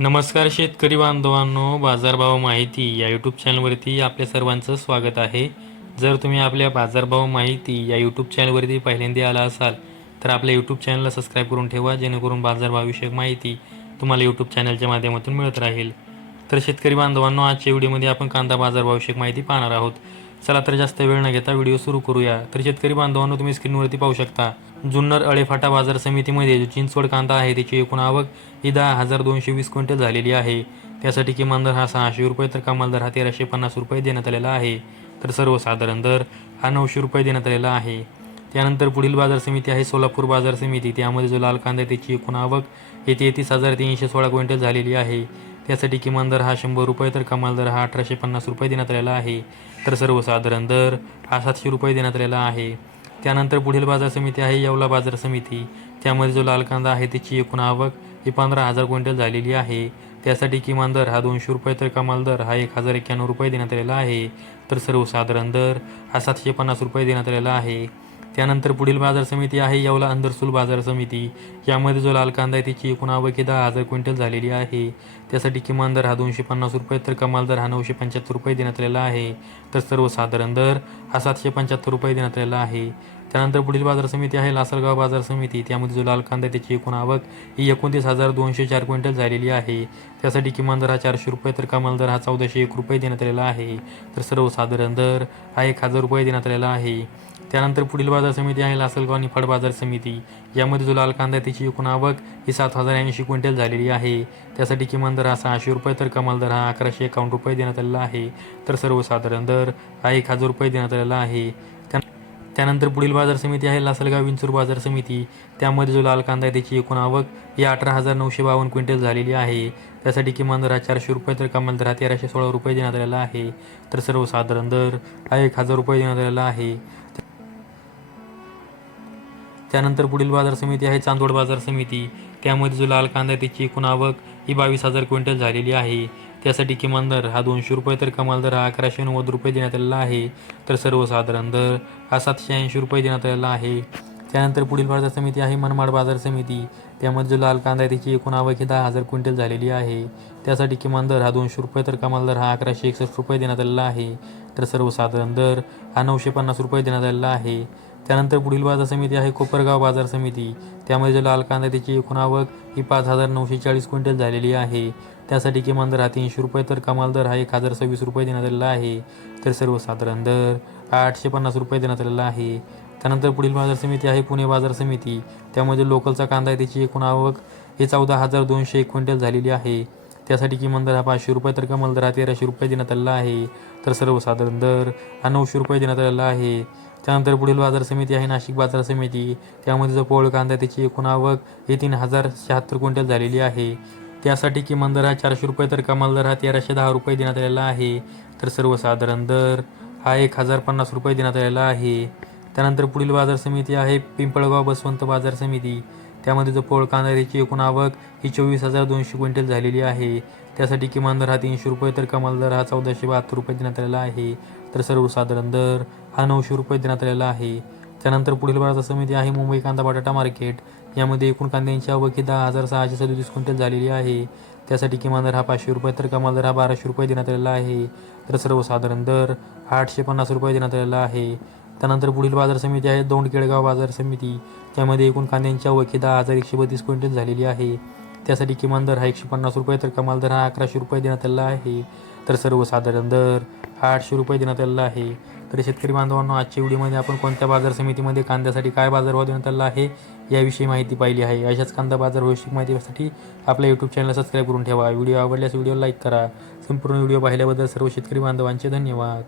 नमस्कार शेतकरी बांधवांनो, बाजारभाव माहिती या यूट्यूब चॅनलवरती आपल्या सर्वांचं स्वागत आहे. जर तुम्ही आपल्या बाजारभाव माहिती या यूट्यूब चॅनलवरती पहिल्यांदा आला असाल तर आपल्या यूट्यूब चॅनलला सबस्क्राईब करून ठेवा, जेणेकरून बाजारभावविषयक माहिती तुम्हाला यूट्यूब चॅनलच्या माध्यमातून मिळत राहील. तर शेतकरी बांधवांनो, आजच्या व्हिडिओमध्ये आपण कांदा बाजारभावविषयक माहिती पाहणार आहोत. चला तर जास्त वेळ न घेता व्हिडिओ सुरू करूया. तर शेतकरी बांधवांनो, तुम्ही स्क्रीनवरती पाहू शकता जुन्नर अळेफाटा बाजार समितीमध्ये जो चिंचवड कांदा आहे त्याची एकूण आवक ही 10,220 क्विंटल झालेली आहे. त्यासाठी किमान दर हा 600 रुपये तर कमाल दर हा 1,350 रुपये देण्यात आलेला आहे. तर सर्वसाधारण दर हा 900 रुपये देण्यात आलेला आहे. त्यानंतर पुढील बाजार समिती आहे सोलापूर बाजार समिती. त्यामध्ये जो लाल कांदा आहे त्याची एकूण आवक ही 33,316 क्विंटल झालेली आहे. त्यासाठी किमान दर हा 100 रुपये तर कमाल दर हा 1,850 रुपये देण्यात आलेला आहे. तर सर्वसाधारण दर हा 700 रुपये देण्यात आलेला आहे. त्यानंतर पुढील बाजार समिती आहे येवला बाजार समिती. त्यामध्ये जो लाल कांदा आहे त्याची एकूण आवक ही 15,000 क्विंटल झालेली आहे. त्यासाठी किमान दर हा 200 रुपये तर कमाल दर हा 1,091 रुपये देण्यात आलेला आहे. तर सर्वसाधारण दर हा 750 रुपये देण्यात आलेला आहे. त्यानंतर पुढील बाजार समिती आहे येवला अंदरसूल बाजार समिती. यामध्ये जो लाल कांदा आहे त्याची एकूण आवक ही 10,000 क्विंटल झालेली आहे. त्यासाठी किमान दर हा 250 रुपये तर कमाल दर हा 975 रुपये देण्यात आलेला आहे. तर सर्वसाधारण दर हा 775 रुपये देण्यात आलेला आहे. त्यानंतर पुढील बाजार समिती आहे लासलगाव बाजार समिती. त्यामध्ये जो लाल कांदा आहे त्याची एकूण आवक ही 29,204 क्विंटल झालेली आहे. त्यासाठी किमान दर हा 400 रुपये तर कमाल दर हा 1,401 रुपये देण्यात आलेला आहे. तर सर्वसाधारण दर हा 1,000 रुपये देण्यात आलेला आहे. त्यानंतर पुढील बाजार समिती आहे लासलगाव निफाड बाजार समिती. यामध्ये जो लाल कांदा आहे त्याची एकूण आवक ही 7,080 क्विंटल झालेली आहे. त्यासाठी किमान दर हा 600 रुपये तर कमाल दर हा 1,151 रुपये देण्यात आलेला आहे. तर सर्वसाधारण दर हा 1,000 रुपये देण्यात आलेला आहे. त्यानंतर पुढील बाजार समिती आहे लासलगाव विंचूर बाजार समिती. त्यामध्ये जो लाल कांदा आहे त्याची एकूण आवक ही 18,952 क्विंटल झालेली आहे. त्यासाठी किमान दर हा 400 रुपये तर कमाल दर हा 1,316 रुपये देण्यात आलेला आहे. तर सर्वसाधारण दर हा 1,000 रुपये देण्यात आलेला आहे. त्यानंतर पुढील बाजार समिती आहे चांदवड बाजार समिती. त्यामध्ये जो लाल कांदा आहे त्याची एकूण आवक ही 22,000 क्विंटल झालेली आहे. त्यासाठी किमान दर हा 200 रुपये तर कमाल दर हा 1,190 रुपये देण्यात आलेला आहे. तर सर्वसाधारण दर हा 780 रुपये देण्यात आलेला आहे. त्यानंतर पुढील बाजार समिती आहे मनमाड बाजार समिती. त्यामध्ये जो लाल कांदा आहे त्याची एकूण आवक ही 10,000 क्विंटल झालेली आहे. त्यासाठी किमान दर हा 200 रुपये तर कमाल दर हा 1,161 रुपये देण्यात आलेला आहे. तर सर्वसाधारण दर हा 950 रुपये देण्यात आलेला आहे. त्यानंतर पुढील बाजार समिती आहे कोपरगाव बाजार समिती. त्यामध्ये जो लाल कांदा त्याची एकूण आवक ही 5,940 क्विंटल झालेली आहे. त्यासाठी किमान दर हा 300 रुपये तर कमाल दर हा 1,026 रुपये देण्यात आलेला आहे. तर सर्वसाधारण दर हा 850 रुपये देण्यात आलेला आहे. त्यानंतर पुढील बाजार समिती आहे पुणे बाजार समिती. त्यामध्ये लोकलचा कांदा आहे त्याची एकूण आवक ही 14,201 क्विंटल झालेली आहे. त्यासाठी किमान दर हा 500 रुपये तर कमाल दर हा 1,300 रुपये देण्यात आलेला आहे. तर सर्वसाधारण दर हा 900 रुपये देण्यात आलेला आहे. त्यानंतर पुढील बाजार समिती आहे नाशिक बाजार समिती. त्यामध्ये जो पोळ कांदा त्याची एकूण आवक ही 3,076 क्विंटल झालेली आहे. त्यासाठी किमान दर हा 400 रुपये तर कमाल दर हा 1,310 रुपये देण्यात आलेला आहे. तर सर्वसाधारण दर हा 1,050 रुपये देण्यात आलेला आहे. त्यानंतर पुढील बाजार समिती आहे पिंपळगाव बसवंत बाजार समिती. त्यामध्ये जो पोळ कांदा त्याची एकूण आवक ही 24,200 क्विंटल झालेली आहे. त्यासाठी किमान दर हा 300 रुपये तर कमाल दर हा 1,472 रुपये देण्यात आलेला आहे. तर सर्वसाधारण दर हा 900 रुपये देण्यात आलेला आहे. त्यानंतर पुढील बाजार समिती आहे मुंबई कांदा बटाटा मार्केट. यामध्ये एकूण कांद्यांची आवक ही 10,637 क्विंटल झालेली आहे. त्यासाठी किमान दर हा 500 रुपये तर कमाल दर हा 1,200 रुपये देण्यात आलेला आहे. तर सर्वसाधारण दर हा 850 रुपये देण्यात आलेला आहे. त्यानंतर पुढील बाजार समिती आहे दौंड केळगाव बाजार समिती. त्यामध्ये एकूण कांद्यांची आवक ही 10,132 क्विंटल झालेली आहे. त्यासाठी किमान दर हा 150 रुपये तर कमाल दर हा 1,100 रुपये देण्यात आलेला आहे. तर सर्वसाधारण दर हा 800 रुपये देण्यात आलेला आहे. तर शेतकरी बांधवांनो, आजच्या व्हिडिओमध्ये आपण कोणत्या बाजार समितीमध्ये कांद्यासाठी काय बाजारभाव देण्यात आला आहे याविषयी माहिती पाहिली आहे. अशाच कांदा बाजार भविष्यक माहितीसाठी आपल्या यूट्यूब चॅनल सबस्क्राईब करून ठेवा. व्हिडिओ आवडल्यास व्हिडिओ लाईक करा. संपूर्ण व्हिडिओ पाहिल्याबद्दल सर्व शेतकरी बांधवांचे धन्यवाद.